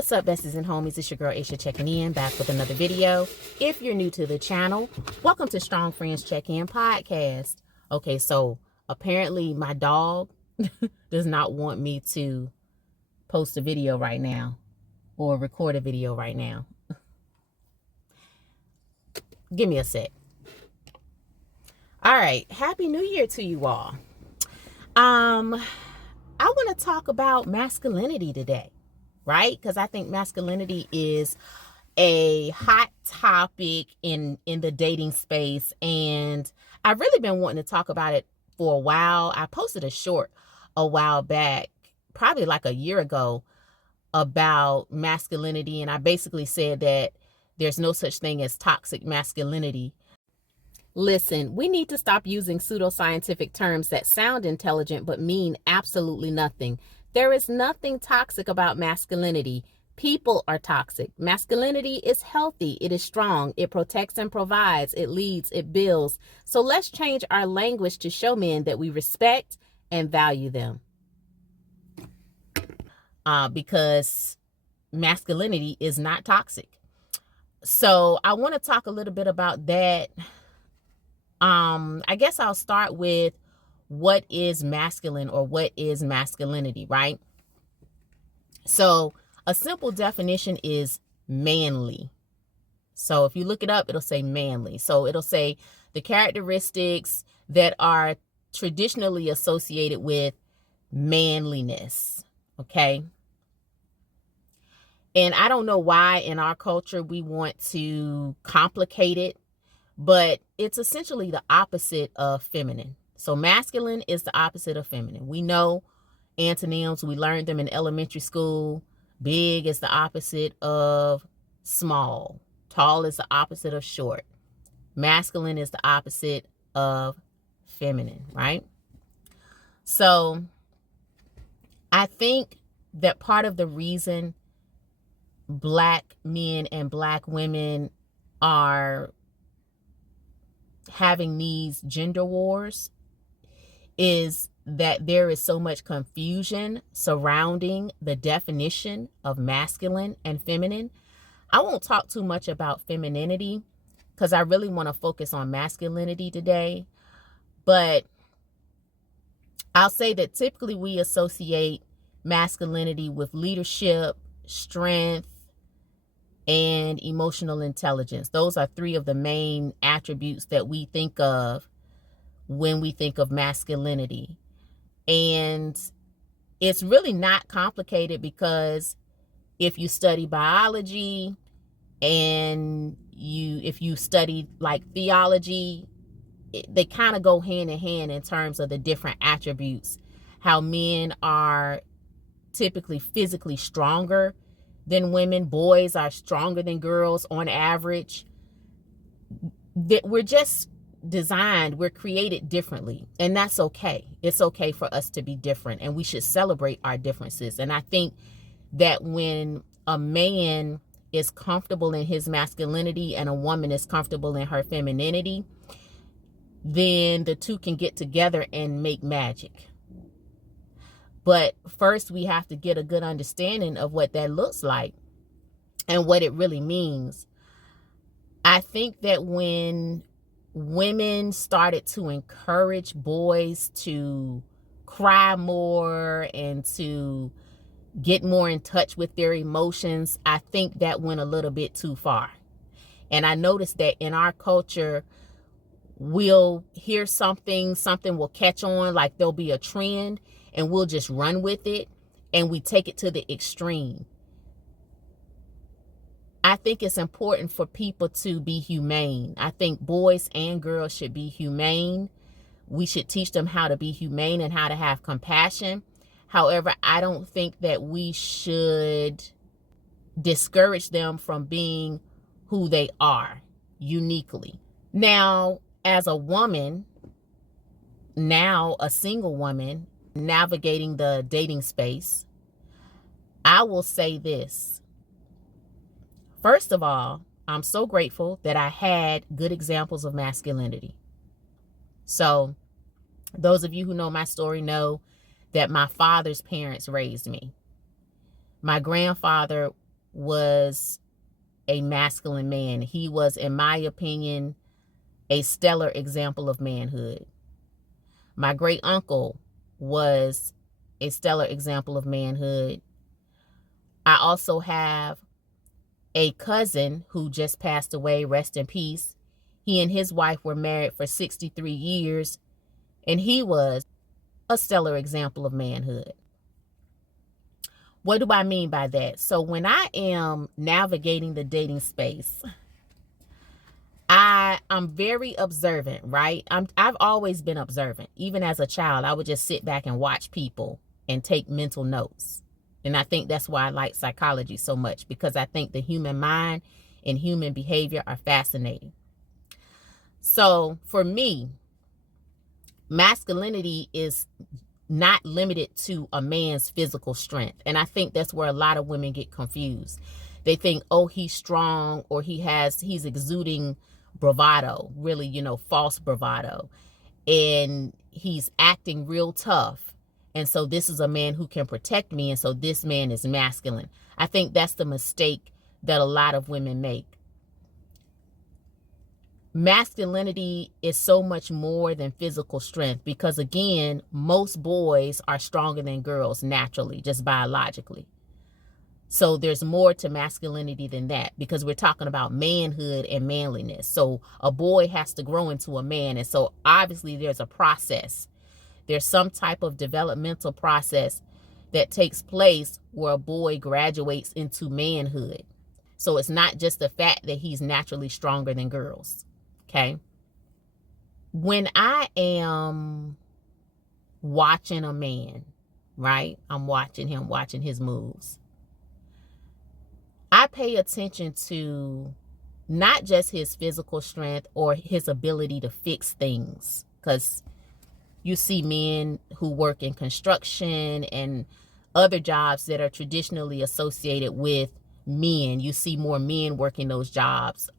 What's up, besties and homies? It's your girl Aisha checking in, back with another video. If you're new to the channel, welcome to Strong Friends Check-In Podcast. Okay, so apparently my dog does not want me to post a video right now or record a video right now. Give me a sec. All right, Happy New Year to you all. I want to talk about masculinity today, right? Because I think masculinity is a hot topic in the dating space, and I've really been wanting to talk about it for a while. I posted a short a while back, probably like a year ago, about masculinity, and I basically said that there's no such thing as toxic masculinity. Listen, we need to stop using pseudoscientific terms that sound intelligent but mean absolutely nothing. There is nothing toxic about masculinity. People are toxic. Masculinity is healthy. It is strong. It protects and provides. It leads. It builds. So let's change our language to show men that we respect and value them. Because masculinity is not toxic. So I want to talk a little bit about that. I guess I'll start with what is masculine or what is masculinity, right? So a simple definition is manly. So if you look it up, it'll say manly. So it'll say the characteristics that are traditionally associated with manliness, okay? And I don't know why in our culture we want to complicate it, but it's essentially the opposite of feminine. So masculine is the opposite of feminine. We know antonyms. We learned them in elementary school. Big is the opposite of small. Tall is the opposite of short. Masculine is the opposite of feminine, right? So I think that part of the reason Black men and Black women are having these gender wars is that there is so much confusion surrounding the definition of masculine and feminine. I won't talk too much about femininity because I really want to focus on masculinity today. But I'll say that typically we associate masculinity with leadership, strength, and emotional intelligence. Those are three of the main attributes that we think of when we think of masculinity. And it's really not complicated because if you study biology and if you study like theology, they kind of go hand in hand in terms of the different attributes. How men are typically physically stronger than women. Boys are stronger than girls on average. That we're just designed, we're created differently, and that's okay. It's okay for us to be different, and we should celebrate our differences. And I think that when a man is comfortable in his masculinity and a woman is comfortable in her femininity, then the two can get together and make magic. But first, we have to get a good understanding of what that looks like and what it really means. I think that when women started to encourage boys to cry more and to get more in touch with their emotions, I think that went a little bit too far. And I noticed that in our culture, we'll hear something will catch on, like there'll be a trend, and we'll just run with it, and we take it to the extreme. I think it's important for people to be humane. I think boys and girls should be humane. We should teach them how to be humane and how to have compassion. However, I don't think that we should discourage them from being who they are uniquely. Now, as a woman, now a single woman, navigating the dating space, I will say this. First of all, I'm so grateful that I had good examples of masculinity. So those of you who know my story know that my father's parents raised me. My grandfather was a masculine man. He was, in my opinion, a stellar example of manhood. My great uncle was a stellar example of manhood. I also have a cousin who just passed away, rest in peace. He and his wife were married for 63 years, and he was a stellar example of manhood. What do I mean by that? So when I am navigating the dating space, I'm very observant, right? I've always been observant. Even as a child, I would just sit back and watch people and take mental notes. And I think that's why I like psychology so much, because I think the human mind and human behavior are fascinating. So for me, masculinity is not limited to a man's physical strength. And I think that's where a lot of women get confused. They think, oh, he's strong, or he's exuding bravado, really, false bravado. And he's acting real tough. And so this is a man who can protect me. And so this man is masculine. I think that's the mistake that a lot of women make. Masculinity is so much more than physical strength, because again, most boys are stronger than girls naturally, just biologically. So there's more to masculinity than that, because we're talking about manhood and manliness. So a boy has to grow into a man. And so obviously there's a process. There's some type of developmental process that takes place where a boy graduates into manhood. So it's not just the fact that he's naturally stronger than girls. Okay. When I am watching a man, right? I'm watching him, watching his moves. I pay attention to not just his physical strength or his ability to fix things, because you see men who work in construction and other jobs that are traditionally associated with men. You see more men working those jobs,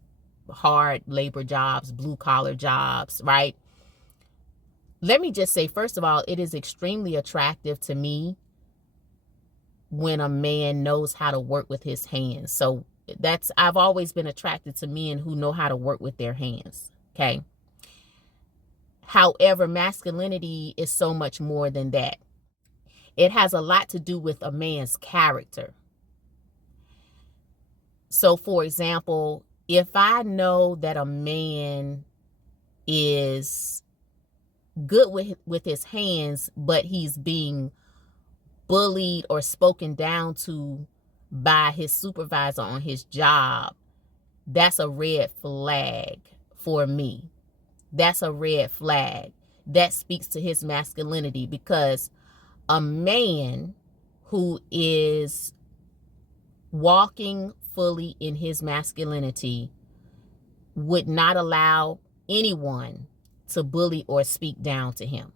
hard labor jobs, blue collar jobs, right? Let me just say, first of all, it is extremely attractive to me when a man knows how to work with his hands. So I've always been attracted to men who know how to work with their hands. Okay. However, masculinity is so much more than that. It has a lot to do with a man's character. So for example, if I know that a man is good with his hands, but he's being bullied or spoken down to by his supervisor on his job, that's a red flag for me. That's a red flag. That speaks to his masculinity, because a man who is walking fully in his masculinity would not allow anyone to bully or speak down to him.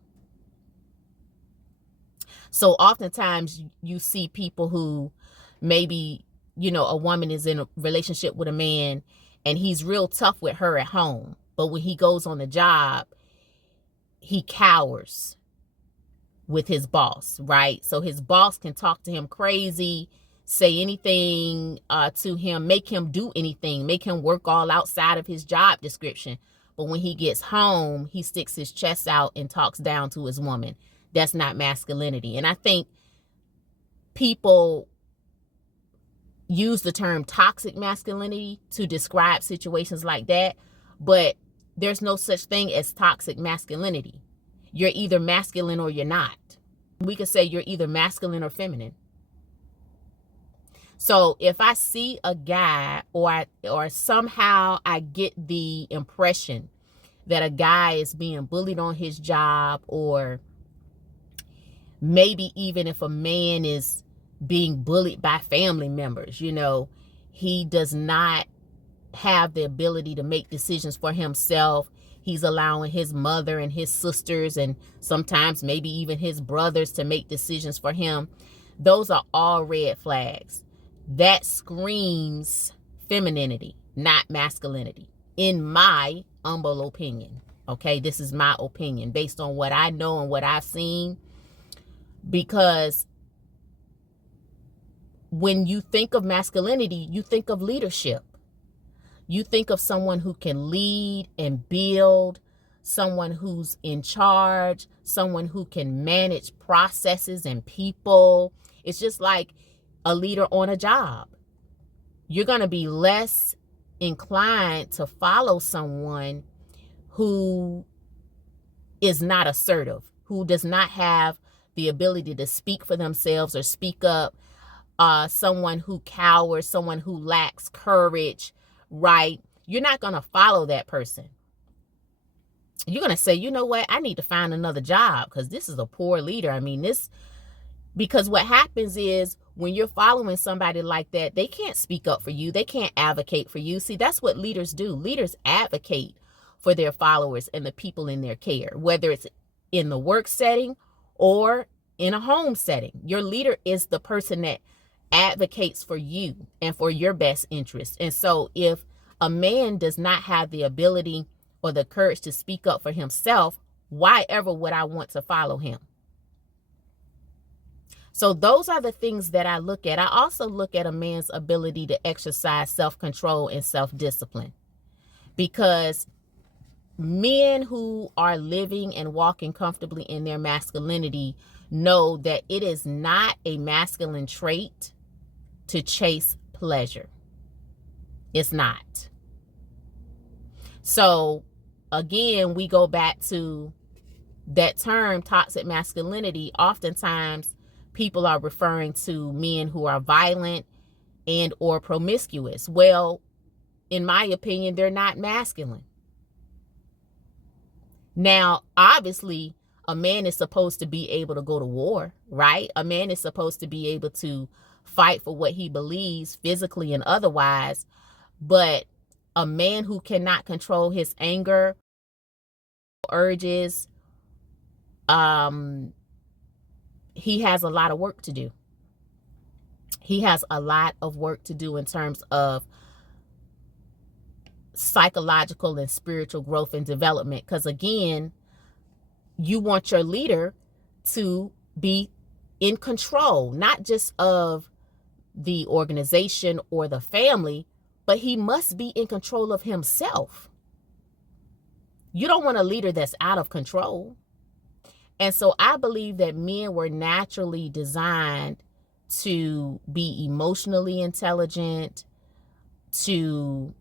So oftentimes you see people who maybe, a woman is in a relationship with a man and he's real tough with her at home, but when he goes on the job, he cowers with his boss, right? So his boss can talk to him crazy, say anything to him, make him do anything, make him work all outside of his job description. But when he gets home, he sticks his chest out and talks down to his woman. That's not masculinity. And I think people use the term toxic masculinity to describe situations like that, but there's no such thing as toxic masculinity. You're either masculine or you're not. We could say you're either masculine or feminine. So if I see a guy or somehow I get the impression that a guy is being bullied on his job, or maybe even if a man is being bullied by family members, he does not have the ability to make decisions for himself. He's allowing his mother and his sisters and sometimes maybe even his brothers to make decisions for him. Those are all red flags. That screams femininity, not masculinity, in my humble opinion. Okay, this is my opinion based on what I know and what I've seen, because when you think of masculinity, you think of leadership. You think of someone who can lead and build, someone who's in charge, someone who can manage processes and people. It's just like a leader on a job. You're going to be less inclined to follow someone who is not assertive, who does not have the ability to speak for themselves or speak up, someone who cowers, someone who lacks courage, right? You're not going to follow that person. You're going to say, you know what? I need to find another job because this is a poor leader. I mean, because what happens is when you're following somebody like that, they can't speak up for you. They can't advocate for you. See, that's what leaders do. Leaders advocate for their followers and the people in their care, whether it's in the work setting or in a home setting. Your leader is the person that advocates for you and for your best interest. And so if a man does not have the ability or the courage to speak up for himself, why ever would I want to follow him? So those are the things that I look at. I also look at a man's ability to exercise self-control and self-discipline, because men who are living and walking comfortably in their masculinity know that it is not a masculine trait to chase pleasure. It's not. So again, we go back to that term, toxic masculinity. Oftentimes people are referring to men who are violent and or promiscuous. Well, in my opinion, they're not masculine. Now, obviously, a man is supposed to be able to go to war, right? A man is supposed to be able to fight for what he believes physically and otherwise. But a man who cannot control his anger, urges, he has a lot of work to do. He has a lot of work to do in terms of psychological and spiritual growth and development. Because again, you want your leader to be in control, not just of the organization or the family, but he must be in control of himself. You don't want a leader that's out of control. And so I believe that men were naturally designed to be emotionally intelligent, to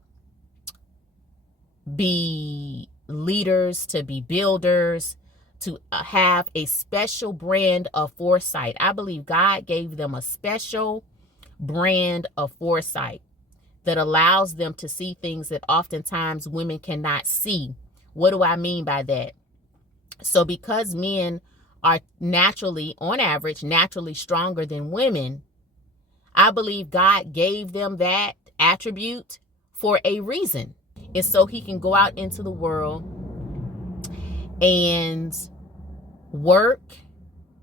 be leaders, to be builders, to have a special brand of foresight. I believe God gave them a special brand of foresight that allows them to see things that oftentimes women cannot see. What do I mean by that? So because men are naturally, on average, naturally stronger than women, I believe God gave them that attribute for a reason. It's so he can go out into the world and work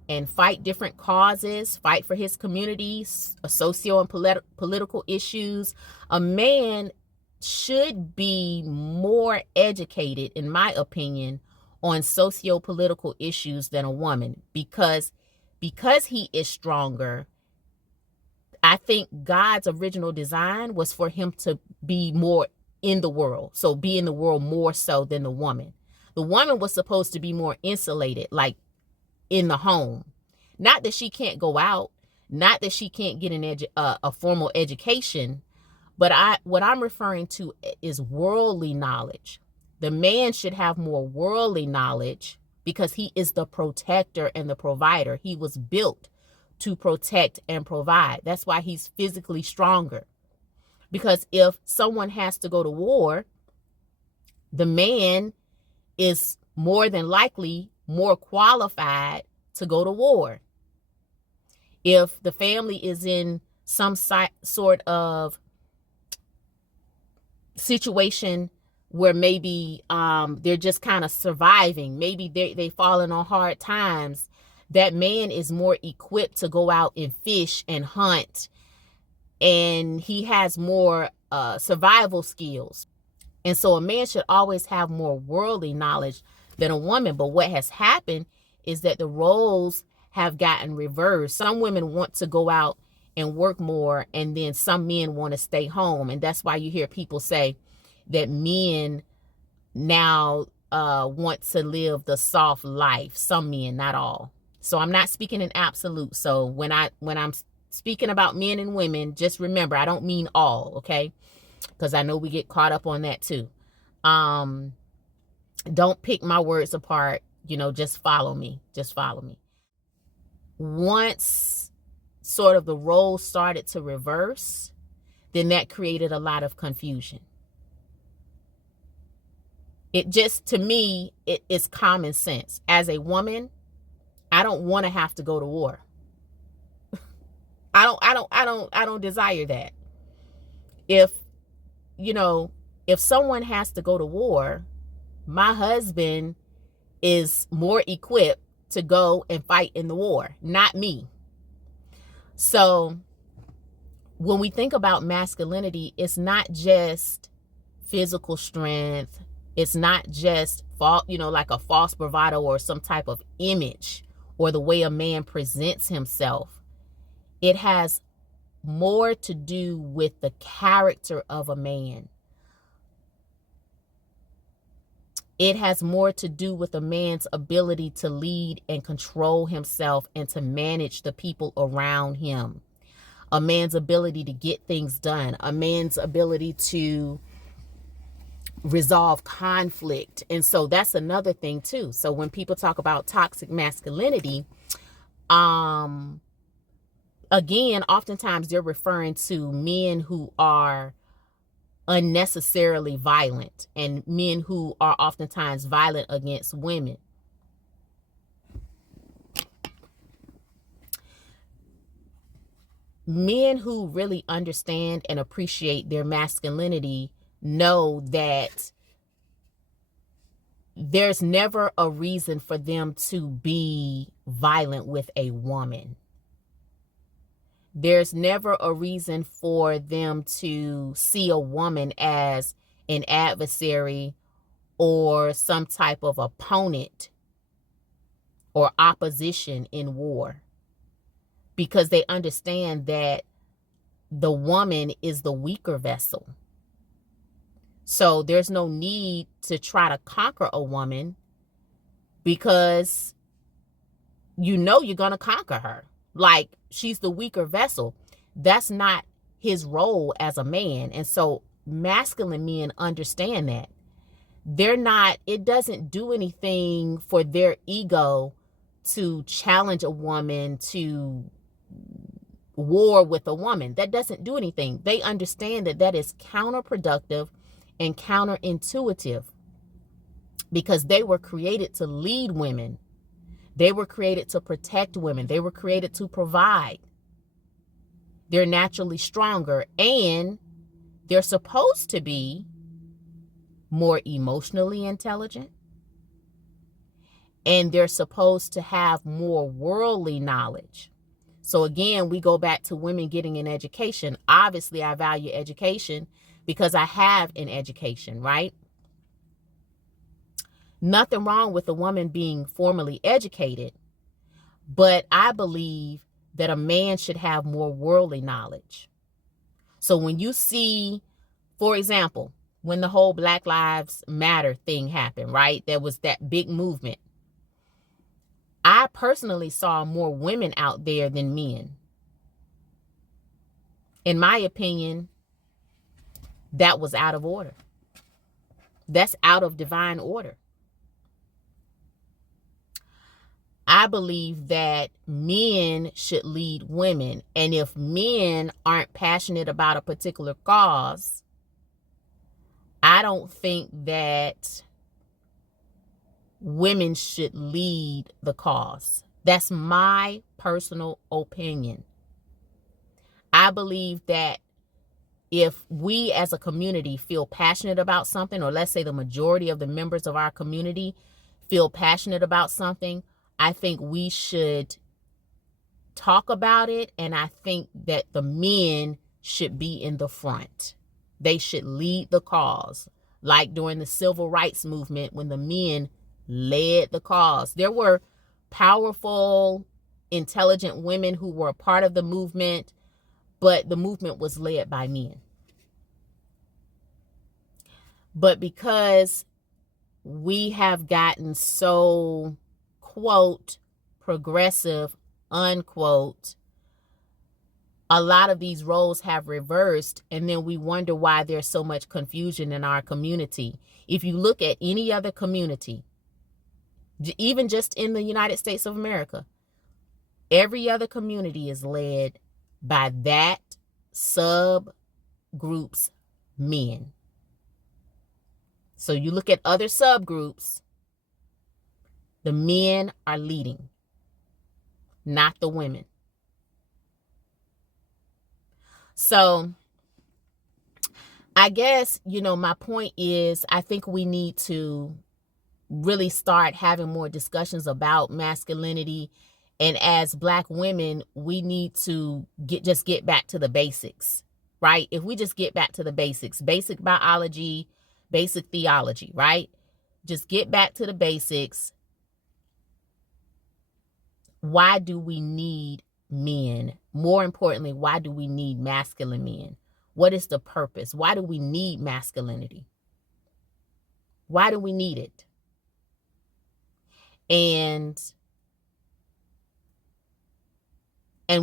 and fight different causes, fight for his community, socio and political issues. A man should be more educated, in my opinion, on socio-political issues than a woman, because he is stronger. I think God's original design was for him to be more in the world. So be in the world more so than the woman. The woman was supposed to be more insulated, like in the home. Not that she can't go out, not that she can't get a formal education, but what I'm referring to is worldly knowledge. The man should have more worldly knowledge because he is the protector and the provider. He was built to protect and provide. That's why he's physically stronger. Because if someone has to go to war, the man is more than likely more qualified to go to war. If the family is in some sort of situation where maybe they're just kind of surviving, maybe they've fallen on hard times, that man is more equipped to go out and fish and hunt, and he has more survival skills. And so a man should always have more worldly knowledge than a woman. But what has happened is that the roles have gotten reversed. Some women want to go out and work more, and then some men want to stay home. And that's why you hear people say that men now want to live the soft life. Some men, not all. So I'm not speaking in absolute. So when I'm speaking about men and women, just remember, I don't mean all, okay? Because I know we get caught up on that too. Don't pick my words apart. Just follow me. Just follow me. Once sort of the roles started to reverse, then that created a lot of confusion. It just, to me, it is common sense. As a woman, I don't want to have to go to war. I don't desire that. If someone has to go to war, my husband is more equipped to go and fight in the war, not me. So when we think about masculinity, it's not just physical strength. It's not just like a false bravado or some type of image or the way a man presents himself. It has more to do with the character of a man. It has more to do with a man's ability to lead and control himself and to manage the people around him. A man's ability to get things done. A man's ability to resolve conflict. And so that's another thing too. So when people talk about toxic masculinity, again, oftentimes they're referring to men who are unnecessarily violent and men who are oftentimes violent against women. Men who really understand and appreciate their masculinity know that there's never a reason for them to be violent with a woman. There's never a reason for them to see a woman as an adversary or some type of opponent or opposition in war, because they understand that the woman is the weaker vessel. So there's no need to try to conquer a woman, because you're going to conquer her. Like, she's the weaker vessel. That's not his role as a man. And so masculine men understand that. It doesn't do anything for their ego to challenge a woman to war with a woman. That doesn't do anything. They understand that that is counterproductive and counterintuitive, because they were created to lead women. They were created to protect women. They were created to provide. They're naturally stronger, and they're supposed to be more emotionally intelligent, and they're supposed to have more worldly knowledge. So again, we go back to women getting an education. Obviously, I value education because I have an education, right? Nothing wrong with a woman being formally educated, but I believe that a man should have more worldly knowledge. So when you see, for example, when the whole Black Lives Matter thing happened, right? There was that big movement. I personally saw more women out there than men. In my opinion, that was out of order. That's out of divine order. I believe that men should lead women. And if men aren't passionate about a particular cause, I don't think that women should lead the cause. That's my personal opinion. I believe that if we as a community feel passionate about something, or let's say the majority of the members of our community feel passionate about something, I think we should talk about it, and I think that the men should be in the front. They should lead the cause. Like during the civil rights movement, when the men led the cause. There were powerful, intelligent women who were a part of the movement, but the movement was led by men. But because we have gotten so, quote, progressive, unquote, a lot of these roles have reversed, and then we wonder why there's so much confusion in our community. If you look at any other community, even just in the United States of America, every other community is led by that subgroup's men. So you look at other subgroups, the men are leading, not the women. So I guess, my point is, I think we need to really start having more discussions about masculinity. And as Black women, we need to get back to the basics, right? If we just get back to the basics, basic biology, basic theology, right? Just get back to the basics. Why do we need men? More importantly, why do we need masculine men? What is the purpose? Why do we need masculinity? Why do we need it? And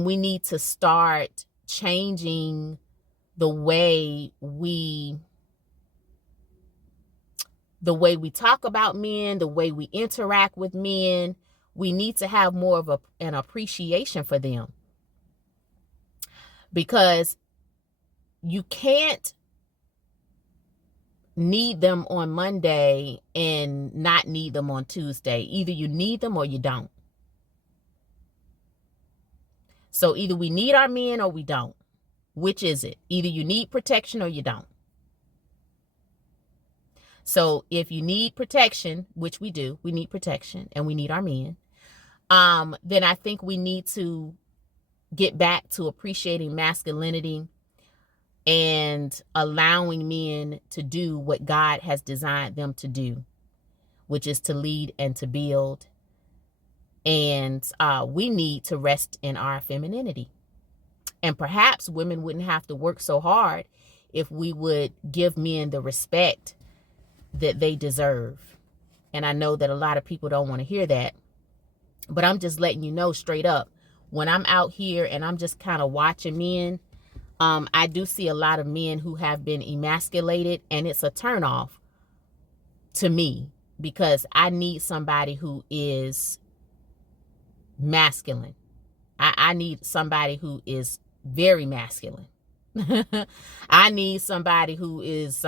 we need to start changing the way we talk about men, the way we interact with men. We need to have more of an appreciation for them, because you can't need them on Monday and not need them on Tuesday. Either you need them or you don't. So either we need our men or we don't. Which is it? Either you need protection or you don't. So if you need protection, which we do, we need protection and we need our men, then I think we need to get back to appreciating masculinity and allowing men to do what God has designed them to do, which is to lead and to build. And we need to rest in our femininity. And perhaps women wouldn't have to work so hard if we would give men the respect that they deserve. And I know that a lot of people don't want to hear that, but I'm just letting you know straight up, when I'm out here and I'm just kind of watching men, I do see a lot of men who have been emasculated, and it's a turnoff to me, because I need somebody who is masculine. I need somebody who is very masculine. I need somebody who is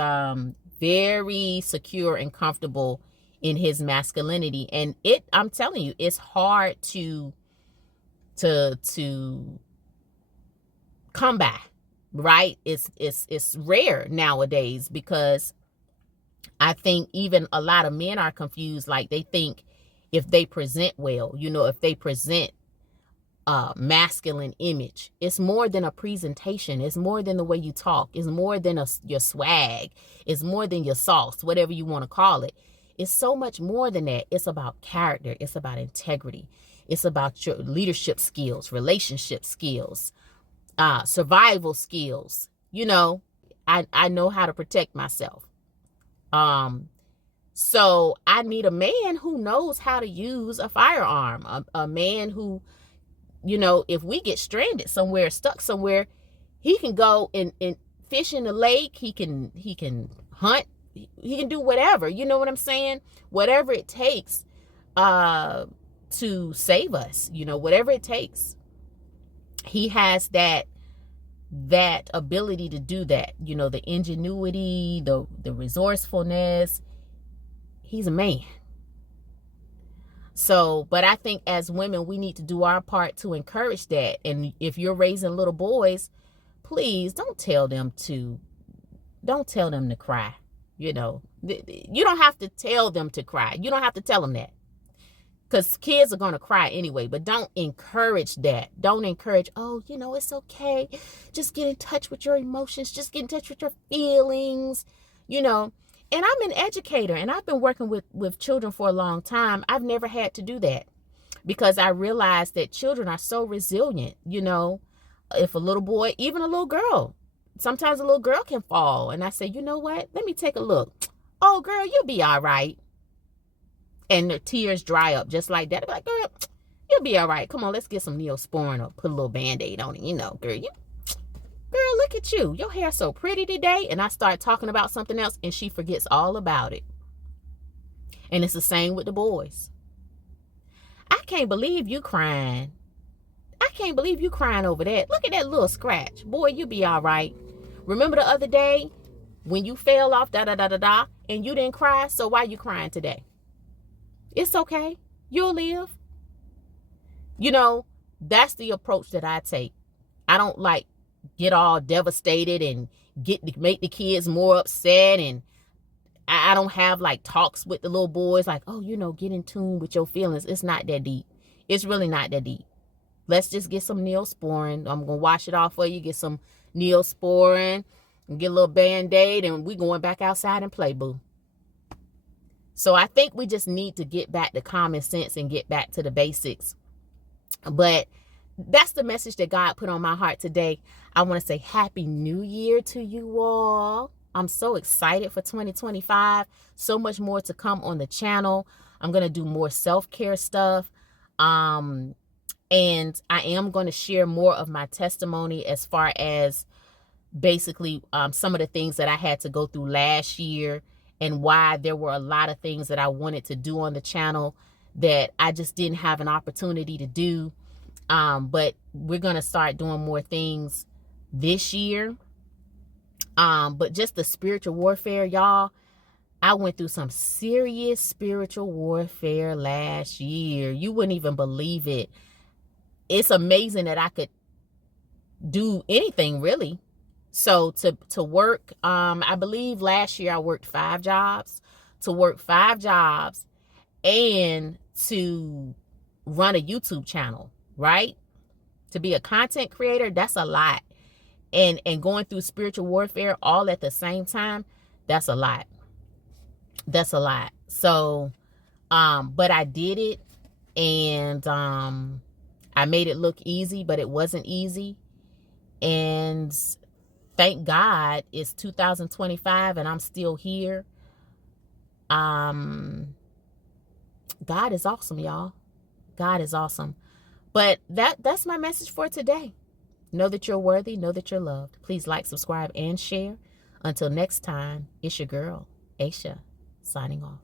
very secure and comfortable in his masculinity. And I'm telling you, it's hard to come by, right? It's rare nowadays, because I think even a lot of men are confused. Like, they think if they present well, if they present a masculine image, it's more than a presentation. It's more than the way you talk. It's more than your swag. It's more than your sauce, whatever you want to call it. It's so much more than that. It's about character. It's about integrity. It's about your leadership skills, relationship skills, survival skills. I know how to protect myself. So I need a man who knows how to use a firearm, a man who, if we get stranded somewhere, stuck somewhere, he can go and fish in the lake. He can hunt. He can do whatever. You know what I'm saying? Whatever it takes to save us, whatever it takes. He has that ability to do that, the ingenuity, the resourcefulness. He's a man. So, but I think as women, we need to do our part to encourage that. And if you're raising little boys, please don't tell them to cry. You don't have to tell them to cry. You don't have to tell them that, because kids are going to cry anyway. But don't encourage that. Don't encourage, it's okay. Just get in touch with your emotions. Just get in touch with your feelings, And I'm an educator, and I've been working with children for a long time. I've never had to do that, because I realized that children are so resilient, if a little boy, even a little girl, sometimes a little girl can fall. And I say, you know what? Let me take a look. Oh, girl, you'll be all right. And their tears dry up just like that. They're like, girl, you'll be all right. Come on, let's get some Neosporin or put a little Band-Aid on it. You know, girl, girl, look at you. Your hair's so pretty today. And I start talking about something else and she forgets all about it. And it's the same with the boys. I can't believe you crying. I can't believe you crying over that. Look at that little scratch. Boy, you be all right. Remember the other day when you fell off, and you didn't cry? So why you crying today? It's okay. You'll live. You know, that's the approach that I take. I don't like get all devastated and make the kids more upset. And I don't have like talks with the little boys like, oh, you know, get in tune with your feelings. It's not that deep. It's really not that deep. Let's just get some Neosporin. I'm going to wash it off for you. Get some Neosporin and get a little Band-Aid and we going back outside and play, boo. So I think we just need to get back to common sense and get back to the basics. But that's the message that God put on my heart today. I want to say Happy New Year to you all. I'm so excited for 2025. So much more to come on the channel. I'm going to do more self-care stuff. And I am going to share more of my testimony as far as basically some of the things that I had to go through last year and why there were a lot of things that I wanted to do on the channel that I just didn't have an opportunity to do. But we're going to start doing more things this year. But just the spiritual warfare, y'all, I went through some serious spiritual warfare last year. You wouldn't even believe it. It's amazing that I could do anything really. So to work, I believe last year I worked 5 jobs. To work 5 jobs and to run a YouTube channel, right? To be a content creator, that's a lot. And going through spiritual warfare all at the same time, that's a lot. That's a lot. So, but I did it, and I made it look easy, but it wasn't easy. And thank God it's 2025 and I'm still here. God is awesome, y'all. God is awesome. But that's my message for today. Know that you're worthy. Know that you're loved. Please like, subscribe, and share. Until next time, it's your girl, Aisha, signing off.